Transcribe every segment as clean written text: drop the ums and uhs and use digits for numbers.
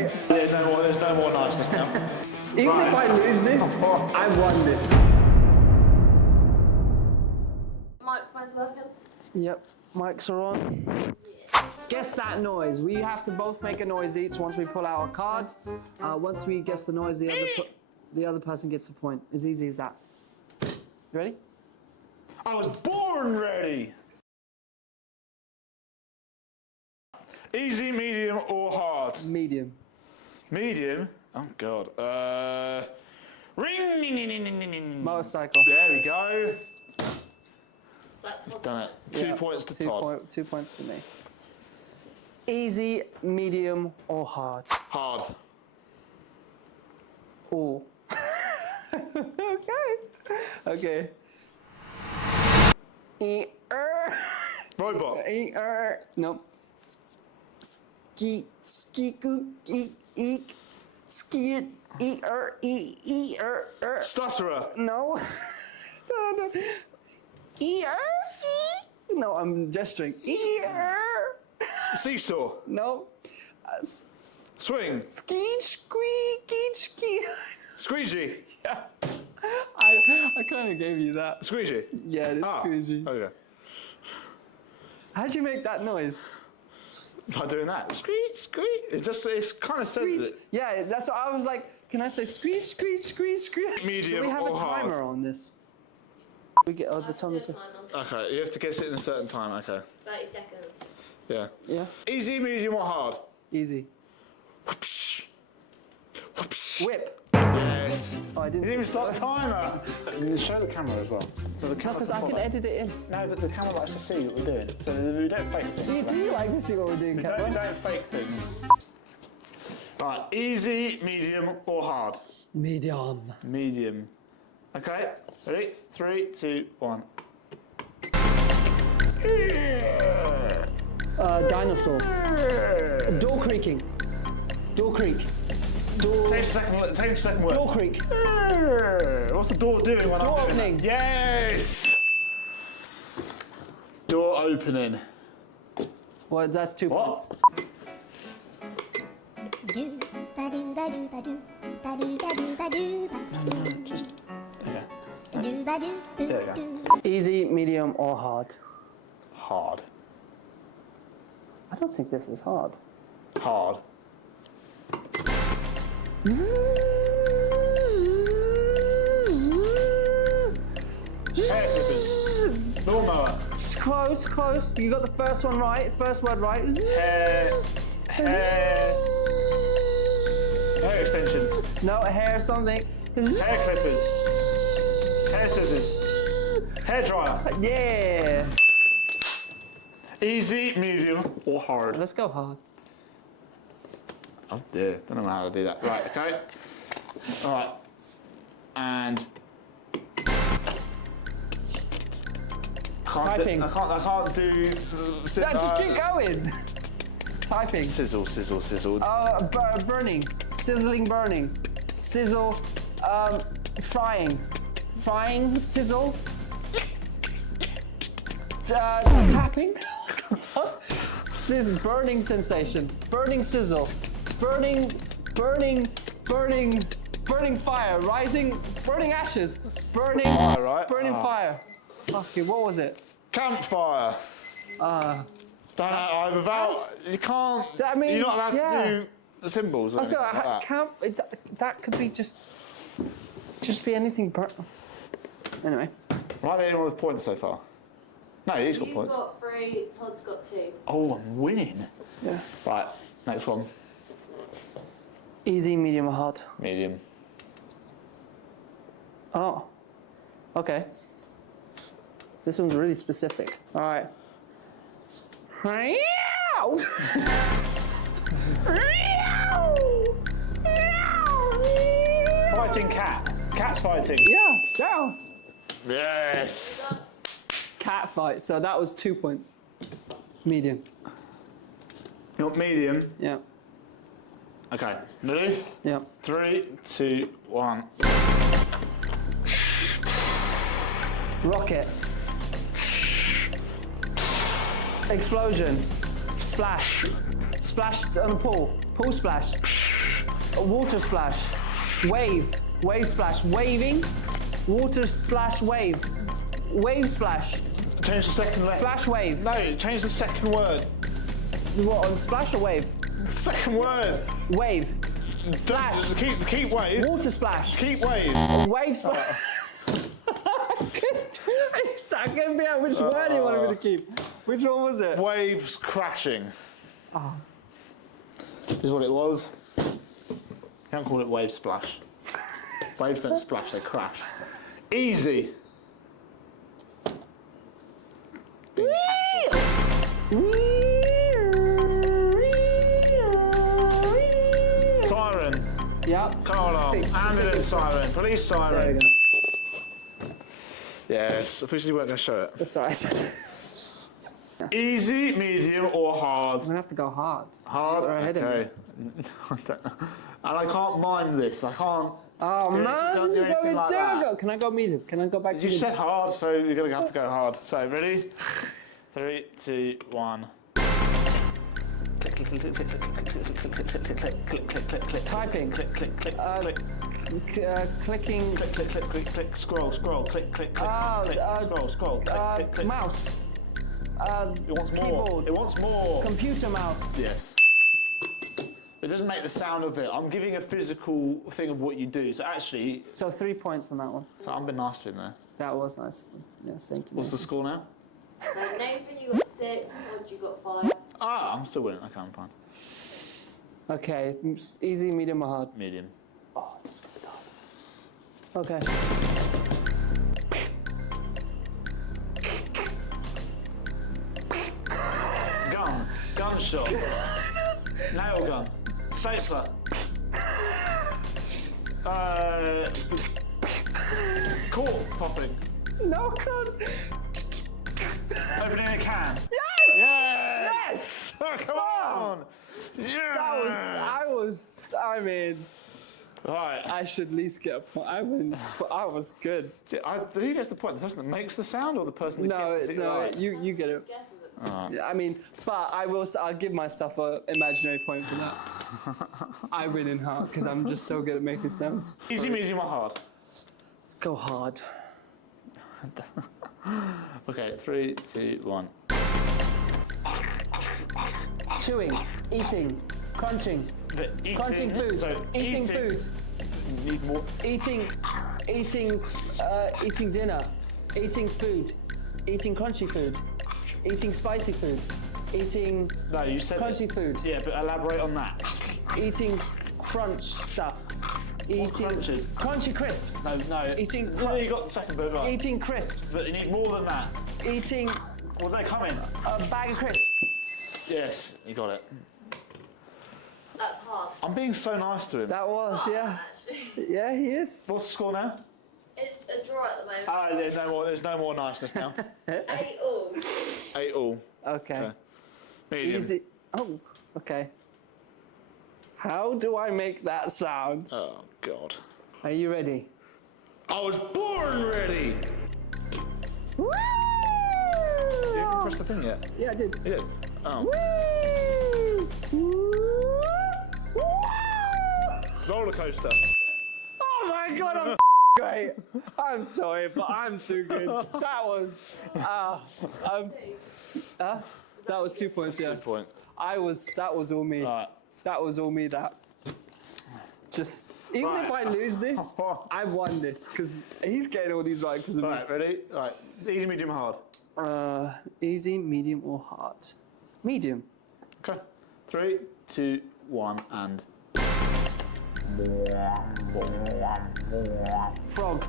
Right. Yeah, there's no more niceness now. Even if I lose this, I won this. Microphone's working. Yep, mics are on. Guess that noise. We have to both make a noise each once we pull out our cards. Once we guess the noise, the other person gets a point. As easy as that. You ready? I was born ready. Easy, medium, or hard? Medium. Medium? Oh, God. Ring. Motorcycle. There we go. That's Done it. 2 points to Todd. 2 points to me. Easy, medium, or hard? Hard. All. Okay. Robot. Nope. Stutterer. No. No, I'm gesturing. Seesaw. No. Swing. Squeegee. I kind of gave you that. Squeegee. Yeah, it's squeegee. Okay. How'd you make that noise? By doing that. It's kind of says it. Yeah, that's what I was like. Can I say screech? Medium Should we have or a timer hard? on this? We get the timer. Okay, you have to guess it in a certain time. Okay. 30 seconds. Yeah. Yeah. Easy, medium, or hard? Easy. Whoopsh. Whoopsh. Whip. Yes. Oh, I didn't. You didn't even start the timer. You show the camera as well. So the camera. Because I can edit it in. No, but the camera likes to see what we're doing. So we don't fake things. See, do you like to see what we're doing, We Cameron? don't fake things. Right. Easy, medium, or hard? Medium. Medium. Okay. Ready? 3, 2, 1. Dinosaur. Door creaking. Door creak. Door. Change the second word. Door creak. What's the door doing when Door I'm doing opening. that? Yes. Door opening. Well, that's 2 What? points. Do ba do ba do ba do ba do ba do ba do ba Just. Okay. do ba do There we do. Easy, medium, or hard? Hard. I don't think this is hard. Hard. Hair clippers. Lawnmower. Close. You got the first one right. First word right. Hair extensions. No, hair something. Hair clippers. Hair scissors. Hair dryer. Yeah. Easy, medium, or hard? Let's go hard. Oh dear, don't know how to do that. Right, okay. All right. And Typing. I can't do. Just keep going. Typing. Sizzle. Burning. Sizzling, burning. Sizzle. Frying. Frying, sizzle. Tapping. Burning sensation. Burning sizzle. Burning fire. Rising. Burning ashes. Burning. Fire, right? Burning fire. Okay, what was it? Campfire. Don't know. I'm about. You can't. I mean, you're not allowed yeah. to do the symbols. Or So anything like that. that could be just be anything. Anyway. Am I the only one with points so far? No, he's got You've points. got 3, Todd's got 2. Oh, I'm winning. Yeah. Right, next one. Easy, medium, or hard? Medium. Oh. Okay. This one's really specific. All right. Fighting cat. Cat's fighting. Yeah, down. Yes. Cat fight. So that was 2 points. Medium. Not medium. Yeah. Okay. Ready? Yeah. 3, 2, 1. Rocket. Explosion. Splash. Splash on the pool. Pool splash. Water splash. Wave. Wave splash. Waving. Water splash wave. Wave splash. Change the second letter. Splash wave. No, change the second word. What, on splash or wave? Second word. Wave. Splash. Keep wave. Water splash. Keep wave. Wave splash. I couldn't be out which word you wanted me to keep. Which one was it? Waves crashing. Oh. Is what it was. Can't call it wave splash. Waves don't splash, they crash. Easy. Siren. Yep. Car alarm. Fix- Ambulance siren. Police There siren. we go. Yes, officially weren't going to show it. That's alright. Easy, medium, or hard? I'm gonna have to go hard. Hard. You're ahead of me. Okay. I don't know. And I can't mime this. I can't. Oh Do man, don't this do is what we anything like do. that. Can I go medium? Can I go back to You medium? said hard, so you're going to have to go hard. So, ready? 3, 2, 1. Typing. Click, click, click, click. Clicking. Click, click, click, click, click, scroll, scroll, click, click, click, click, scroll, scroll, click, click, click. Mouse. It wants more. Keyboard. It wants more. Computer mouse. Yes. It doesn't make the sound of it. I'm giving a physical thing of what you do. So actually, So 3 points on that one. so I'm being nice to him there. That was nice. Yes, thank you. What's the score now? Nathan, you got 6, Todd, you got 5. Ah, I'm still winning. Okay, I'm fine. Okay, easy, medium, or hard? Medium. Oh, it's so hard. Okay. Gun. Gunshot. Nail gun. Stapler. Cork popping. No, close. Opening a can. Yes! Yes! Oh, come on! Yes! I mean, Right. I should at least get a point. I was good. Who gets the point? The person that makes the sound or the person that No, gets it no, right? you get it. Guesses it. I mean, but I'll give myself an imaginary point for that. I win in heart because I'm just so good at making sounds. Easy, medium, or hard? Go hard. Okay, 3, 2, 1. Chewing, eating, crunching, crunching food, So eating food, Need more. eating dinner, eating food, eating crunchy food, eating spicy food, eating No, you said crunchy it. food, Yeah, but elaborate on that. eating crunch stuff, eating crunches? crunchy crisps, No. Eating No, you got the second bit right. eating crisps, But you need more than that. eating Well, they come in. a bag of crisps. Yes, you got it. That's hard. I'm being so nice to him. That was, yeah. Actually. Yeah, he is. What's the score now? It's a draw at the moment. Ah, there's no more niceness now. 8 all. 8 all. Okay. Okay. Medium. Easy. Oh, okay. How do I make that sound? Oh, God. Are you ready? I was born ready. Woo! You haven't pressed the thing yet? Yeah, I did. You did? Oh. Woo! Woo! Roller coaster. Oh my god, I'm great. I'm sorry, but I'm too good. That was, that was 2 points, yeah. 2 point. That was all me. Right. That was all me, that. Just, even if I Right. lose this, I won this, because he's getting all these right because of Right, ready? Right. Easy, medium, hard. me. Easy, medium, or hard? Medium. Okay. 3, 2, 1, and. Frog.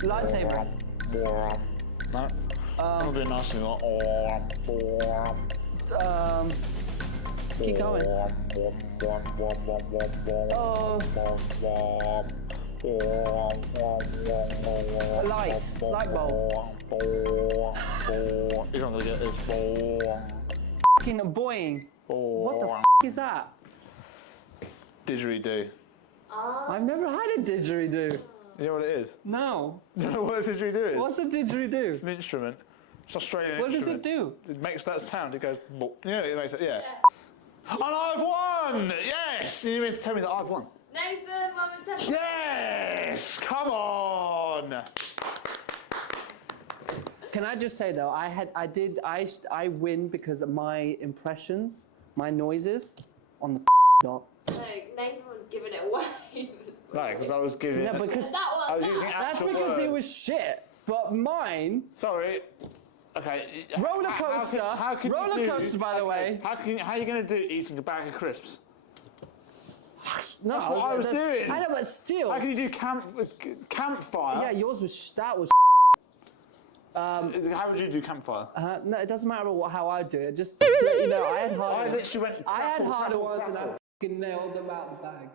Lightsaber. No. I'm not being nice anymore. Keep going. Oh, light bulb. You're not gonna get this. Fucking boing. What the f is that? Didgeridoo. I've never had a didgeridoo. You know what it is? No. You know what a didgeridoo is? What's a didgeridoo? It's an instrument. It's Australian What does it instrument. do? It makes that sound. It goes. Boop. You know, it makes it. Yeah. And I've won. Yes. You mean to tell me that I've won? Nathan, Mum and Tessa. Yes. Come on. Can I just say though, I win because of my impressions, my noises on the dot. No, Nathan was giving it away. No, because I was giving. No, because That one. I was using that's actual because words. it was shit. But mine, Sorry. Okay. roller coaster. How can you Roller do- coaster, by the way. How are you going to do eating a bag of crisps? No, That's what I was doing. I know, but still. How can you do campfire? Yeah, yours was that was. How would you do campfire? No, it doesn't matter how I do it. Just let you know, I had harder. I literally went. I had crackle, harder crackle, ones and I crackle. fucking nailed them out the bag.